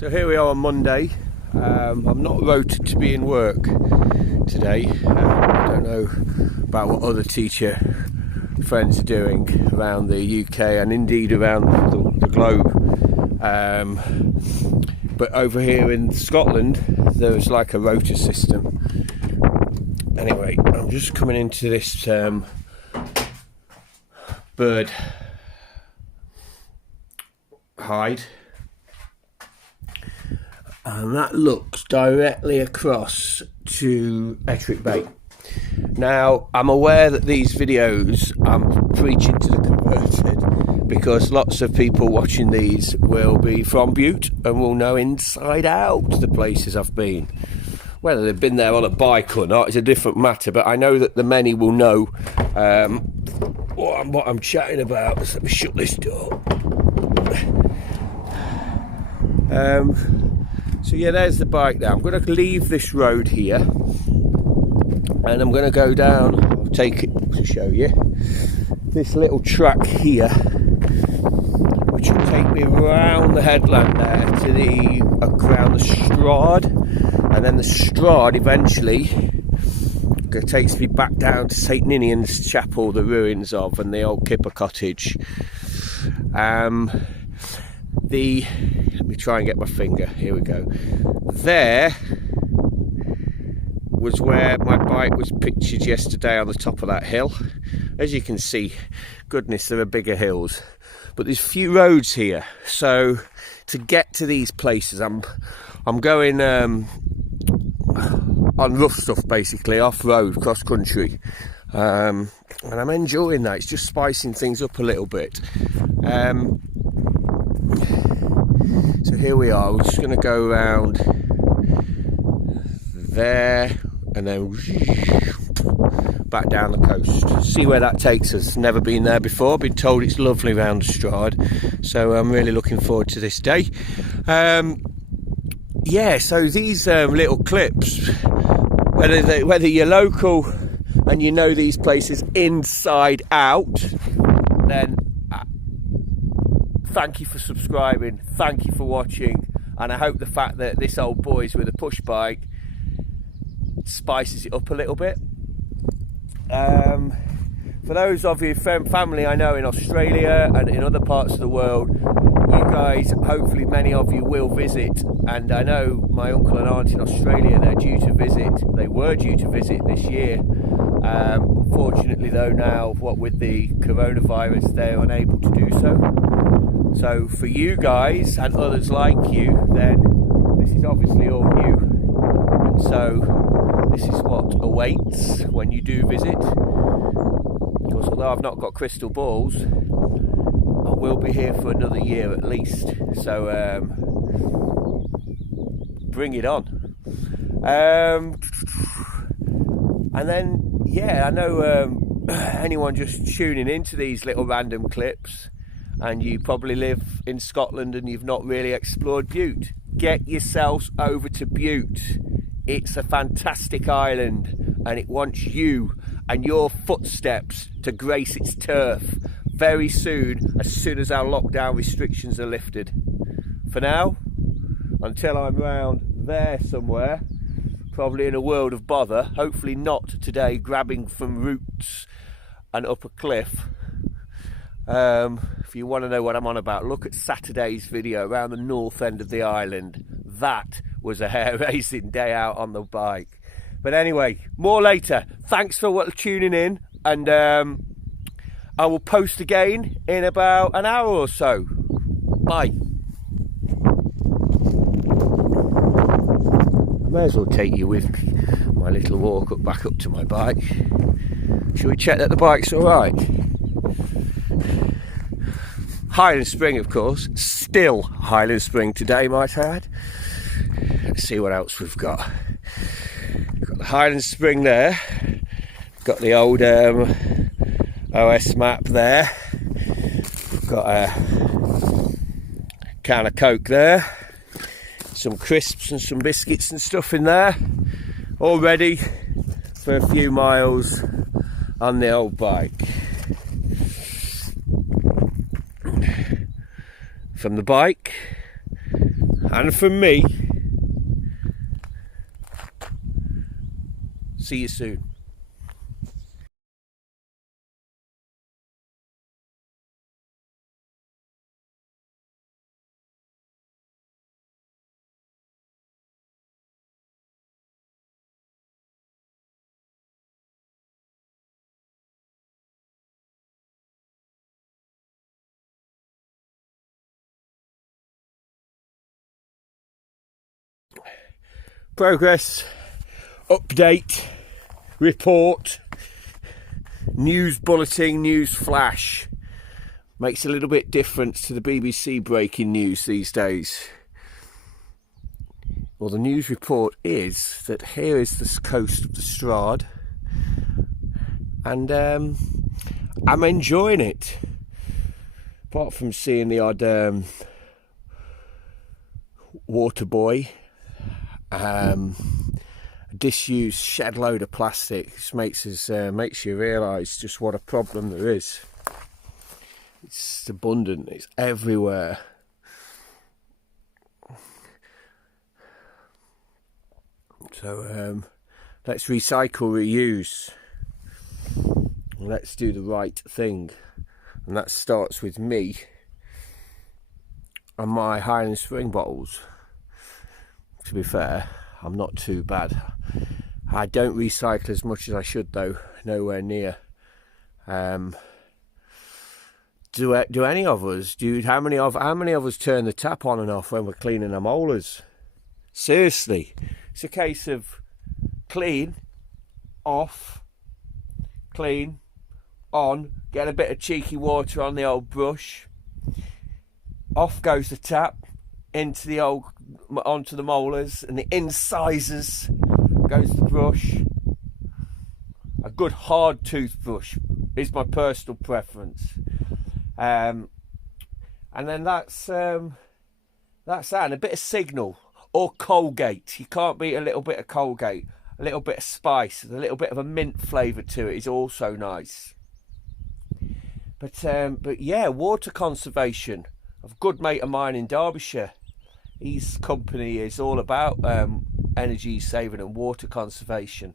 So here we are on Monday. I'm not rotated to be in work today. I don't know about what other teacher friends are doing around the UK and indeed around the globe. But over here in Scotland, there's like a rota system. Anyway, I'm just coming into this bird hide. And that looks directly across to Ettrick Bay. Now, I'm aware that these videos I'm preaching to the converted because lots of people watching these will be from Bute and will know inside out the places I've been. Whether they've been there on a bike or not is a different matter, but I know that the many will know what I'm chatting about. So let me shut this door. So yeah, there's the bike now. I'm going to leave this road here and I'm going to go down. I'll take it to show you this little track here, which will take me around the headland there to around the Straad, and then the Straad eventually takes me back down to St Ninian's Chapel, the ruins of, and the old Kipper Cottage. Let me try and get my finger. Here we go. There was where my bike was pictured yesterday on the top of that hill. As you can see, goodness, there are bigger hills, but there's few roads here. So to get to these places, I'm going on rough stuff, basically off road, cross country, and I'm enjoying that. It's just spicing things up a little bit. So here we are. We're just going to go around there and then back down the coast. See where that takes us. Never been there before. Been told it's lovely round the Straad, so I'm really looking forward to this day. Yeah, so these little clips, whether you're local and you know these places inside out, then thank you for subscribing, thank you for watching, and I hope the fact that this old boy's with a push bike spices it up a little bit. For those of you family I know in Australia and in other parts of the world, you guys, hopefully many of you will visit, and I know my uncle and aunt in Australia, they were due to visit this year. Unfortunately though, now what with the coronavirus, they're unable to do so. So for you guys and others like you, then this is obviously all new, and so this is what awaits when you do visit. Because although I've not got crystal balls, I will be here for another year at least, so bring it on. And then yeah, I know anyone just tuning into these little random clips, and you probably live in Scotland and you've not really explored Bute, get yourselves over to Bute. It's a fantastic island and it wants you and your footsteps to grace its turf very soon, as soon as our lockdown restrictions are lifted. For now, until I'm round there somewhere, probably in a world of bother, hopefully not today, grabbing from roots and up a cliff. If you want to know what I'm on about, look at Saturday's video around the north end of the island. That was a hair-raising day out on the bike. But anyway, more later. Thanks for tuning in, and I will post again in about an hour or so. Bye. I may as well take you with me. My little walk back up to my bike. Shall we check that the bike's all right? Highland Spring, of course. Still Highland Spring today, might I add. Let's see what else we've got. We've got the Highland Spring there. We've got the old OS map there. We've got a can of Coke there. Some crisps and some biscuits and stuff in there. All ready for a few miles on the old bike. From the bike, And from me, see you soon. Progress, update, report, news bulletin, news flash. Makes a little bit difference to the BBC breaking news these days. Well, the news report is that here is the coast of the Straad, and I'm enjoying it. Apart from seeing the odd water buoy, a disused shed load of plastic. This makes you realise just what a problem there is. It's abundant, it's everywhere. So let's recycle, reuse. Let's do the right thing. And that starts with me and my Highland Spring bottles. To be fair, I'm not too bad. I don't recycle as much as I should though, nowhere near. Do any of us, dude, how many of us turn the tap on and off when we're cleaning our molars? Seriously, it's a case of clean, off, clean, on, get a bit of cheeky water on the old brush, off goes the tap, onto the molars, and the incisors goes the brush. A good hard toothbrush is my personal preference. And then that's that, and a bit of Signal or Colgate. You can't beat a little bit of Colgate. A little bit of spice, a little bit of a mint flavour to it is also nice. But yeah, water conservation. I've a good mate of mine in Derbyshire. His company is all about energy saving and water conservation.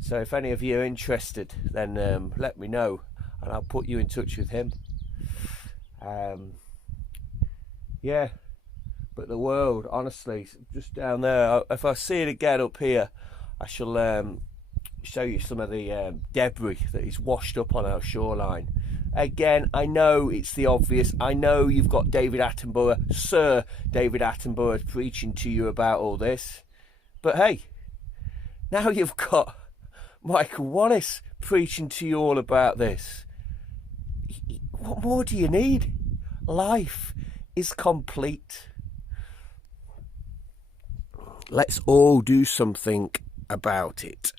So if any of you are interested, then let me know and I'll put you in touch with him. Yeah, but the world, honestly, just down there, if I see it again up here, I shall show you some of the debris that is washed up on our shoreline. Again, I know it's the obvious. I know you've got David Attenborough, Sir David Attenborough, preaching to you about all this. But hey, now you've got Michael Wallace preaching to you all about this. What more do you need? Life is complete. Let's all do something about it.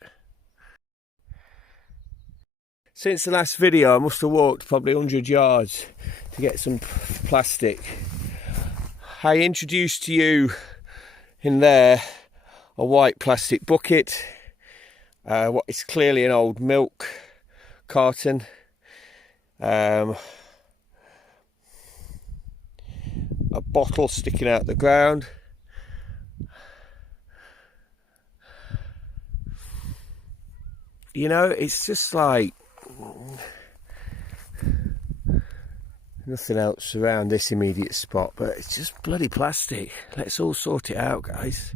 Since the last video, I must have walked probably 100 yards to get some plastic. I introduced to you in there a white plastic bucket. What is clearly an old milk carton. A bottle sticking out the ground. You know, it's just like nothing else around this immediate spot, but it's just bloody plastic. Let's all sort it out, guys.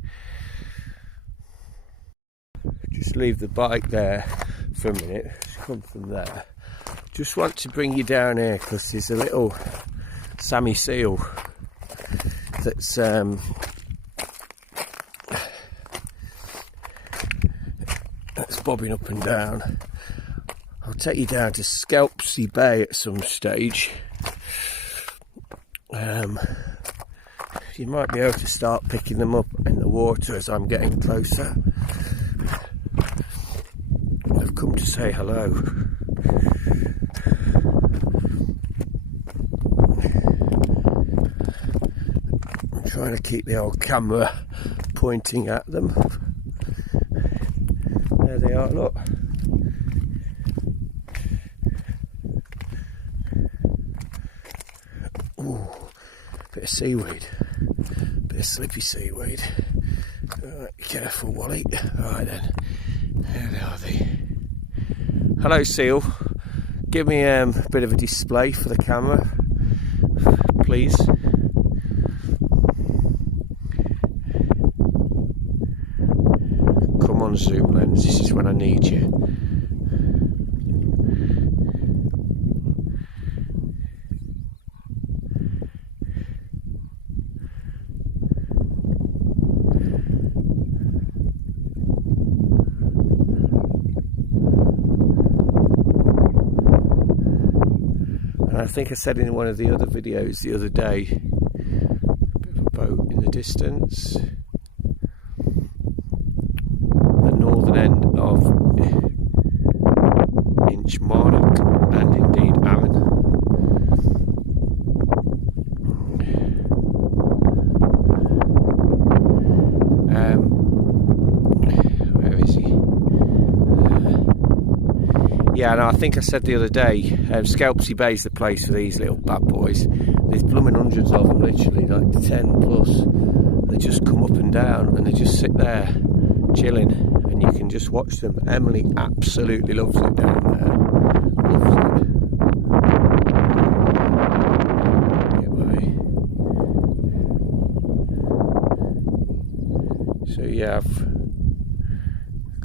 Just leave the bike there for a minute. Just come from there. Just want to bring you down here because there's a little Sammy seal that's bobbing up and down. I'll take you down to Skelpsey Bay at some stage. You might be able to start picking them up in the water as I'm getting closer. I've come to say hello. I'm trying to keep the old camera pointing at them. There they are, look. Ooh, bit of seaweed. Bit of slippy seaweed. Right, careful, Wally. Right then. There are they. Hello, seal. Give me a bit of a display for the camera, please. Come on, zoom lens. This is when I need you. I think I said in one of the other videos the other day, a bit of a boat in the distance, the northern end of Inchmarnock and indeed Arran. Where is he? Yeah, no, I think I said the other day, Skelpsey Bay's the place for these little bad boys. There's blooming hundreds of them, literally, like 10 plus. They just come up and down and they just sit there chilling and you can just watch them. Emily absolutely loves it down there. Loves it. So yeah, I've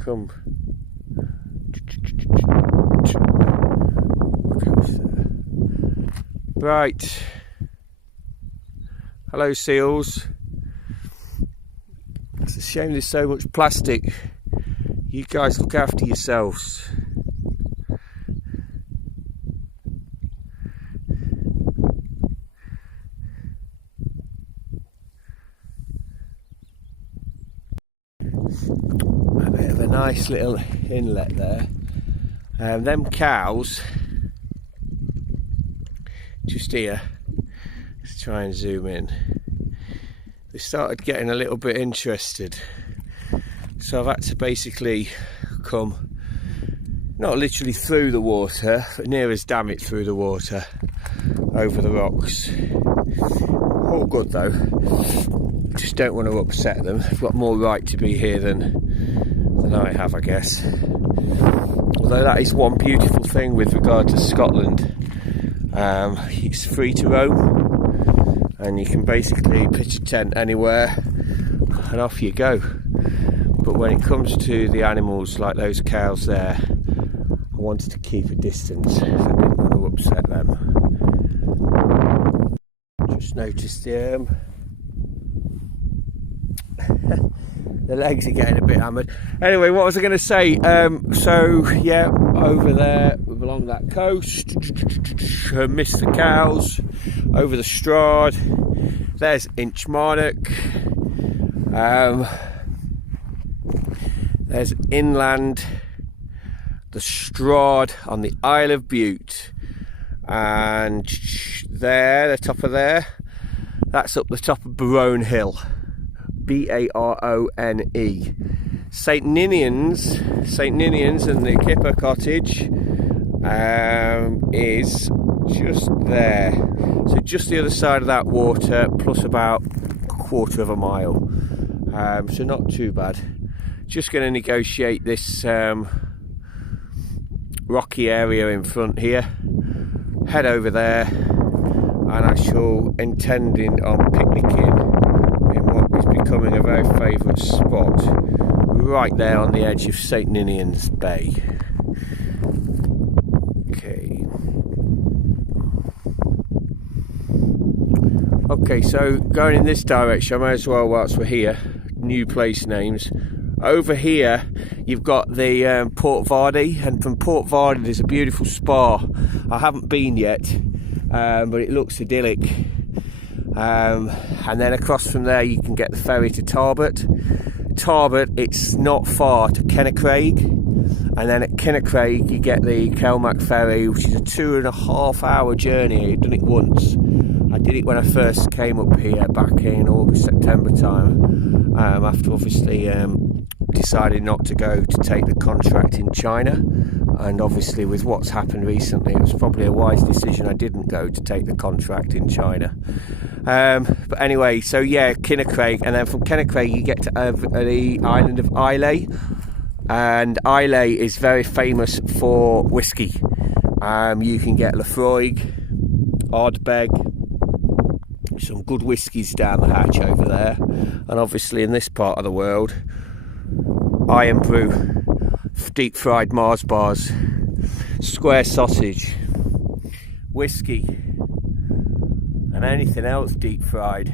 come. Right. Hello, seals. It's a shame there's so much plastic. You guys look after yourselves. A bit of a nice little inlet there. Them cows, just here, let's try and zoom in, they started getting a little bit interested, so I've had to basically come, not literally through the water, but near as damn it through the water, over the rocks. All good though, just don't want to upset them. They've got more right to be here than I have, I guess. Although that is one beautiful thing with regard to Scotland, it's free to roam and you can basically pitch a tent anywhere and off you go. But when it comes to the animals like those cows there, I wanted to keep a distance. I didn't want to upset them. Just noticed the legs are getting a bit hammered. Anyway, what was I going to say? So yeah, over there along that coast, missed the cows. Over the Straad, there's Inchmarnock. There's inland, the Straad on the Isle of Bute, and there, the top of there, that's up the top of Barone Hill. Barone. St Ninian's and the Kipper Cottage is just there. So just the other side of that water, plus about a quarter of a mile. So not too bad. Just going to negotiate this rocky area in front here. Head over there, and I shall intending on picnicking in what is becoming a very favourite spot, right there on the edge of St Ninian's Bay. Okay, so going in this direction, I may as well, whilst we're here, new place names. Over here, you've got the Port Vardy, and from Port Vardy there's a beautiful spa. I haven't been yet, but it looks idyllic. And then across from there you can get the ferry to Tarbert. It's not far to Kennaicraig, and then at Kennaicraig you get the Kelmac ferry, which is a 2.5 hour journey. I've done it once. I did it when I first came up here back in August, September time, after obviously decided not to go to take the contract in China, and obviously with what's happened recently it was probably a wise decision I didn't go to take the contract in China. But anyway, so yeah, Kinnicraig, and then from Kinnicraig you get to the island of Islay, and Islay is very famous for whiskey. You can get Laphroaig, Ardbeg, some good whiskies down the hatch over there, and obviously in this part of the world, Iron Brew, deep fried Mars bars, square sausage, whiskey, and anything else deep fried.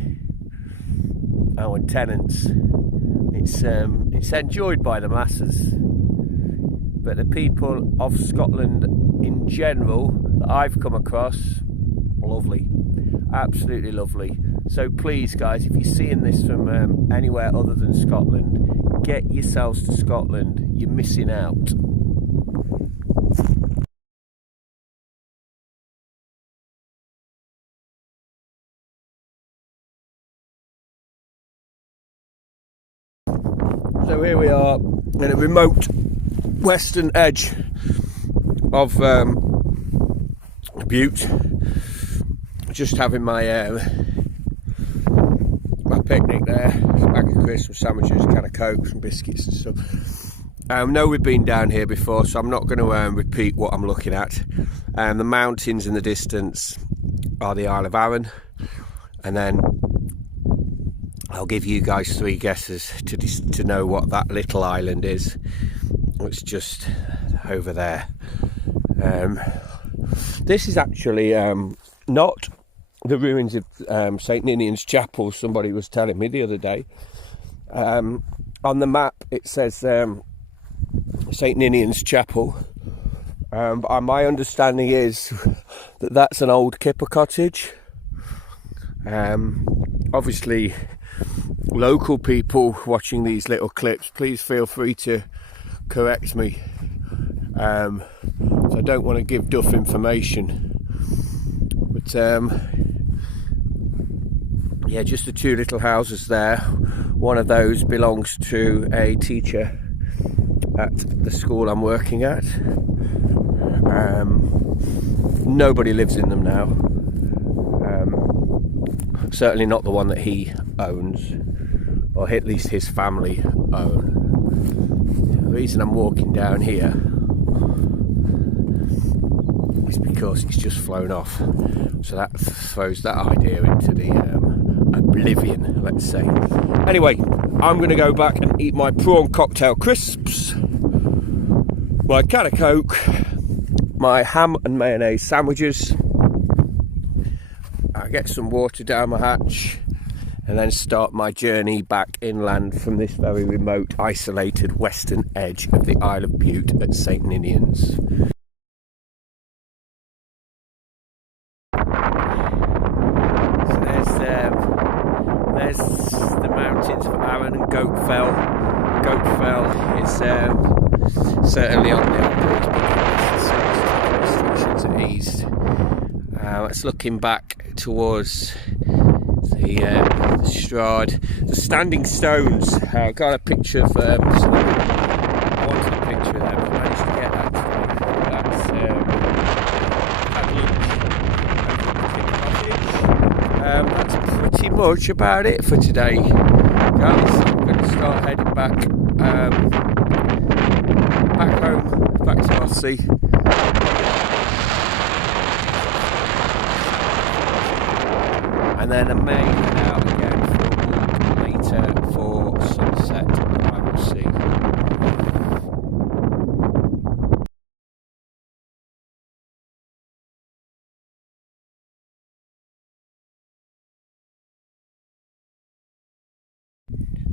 Oh, and Tennent's. It's enjoyed by the masses, but the people of Scotland in general that I've come across, lovely, absolutely lovely. So please guys, if you're seeing this from anywhere other than Scotland, get yourselves to Scotland, you're missing out. So here we are in a remote western edge of Bute, just having my my picnic there. Some bag of crisps, some sandwiches, a can of Coke, some biscuits and stuff. I know we've been down here before, so I'm not going to repeat what I'm looking at. The mountains in the distance are the Isle of Arran, and then I'll give you guys 3 guesses to know what that little island is. It's just over there. This is actually not the ruins of St Ninian's Chapel, somebody was telling me the other day. On the map it says St Ninian's Chapel, but my understanding is that that's an old kipper cottage. Obviously, local people watching these little clips, please feel free to correct me. So I don't want to give duff information, but yeah, just the 2 little houses there. One of those belongs to a teacher at the school I'm working at. Nobody lives in them now. Certainly not the one that he owns, or at least his family own. The reason I'm walking down here is because it's just flown off, so that throws that idea into the oblivion, let's say. Anyway, I'm going to go back and eat my prawn cocktail crisps, my can of Coke, my ham and mayonnaise sandwiches. I'll get some water down my hatch, and then start my journey back inland from this very remote, isolated western edge of the Isle of Bute at St Ninian's. So there's the mountains of Arran and Goatfell. Goatfell is certainly on the upward restrictions are eased. It's looking back towards the Straad, the standing stones. I got a picture of I wanted a picture of them, I managed to get that. That's pretty much about it for today, guys. I'm going to start heading back back home, back to Ossie. And then I may head out again for a walk later for sunset, I will see.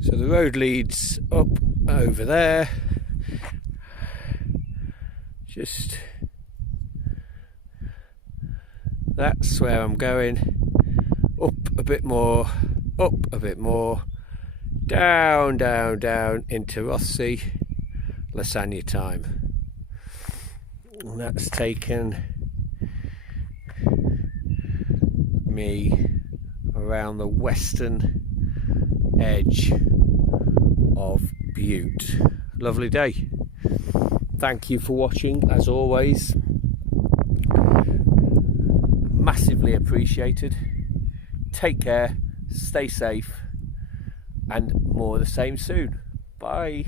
So the road leads up over there. Just that's where I'm going. Up a bit more, down, down, down into Rothsea, Lasagna time. And that's taken me around the western edge of Bute. Lovely day. Thank you for watching, as always. Massively appreciated. take care, stay safe, and more of the same soon. Bye.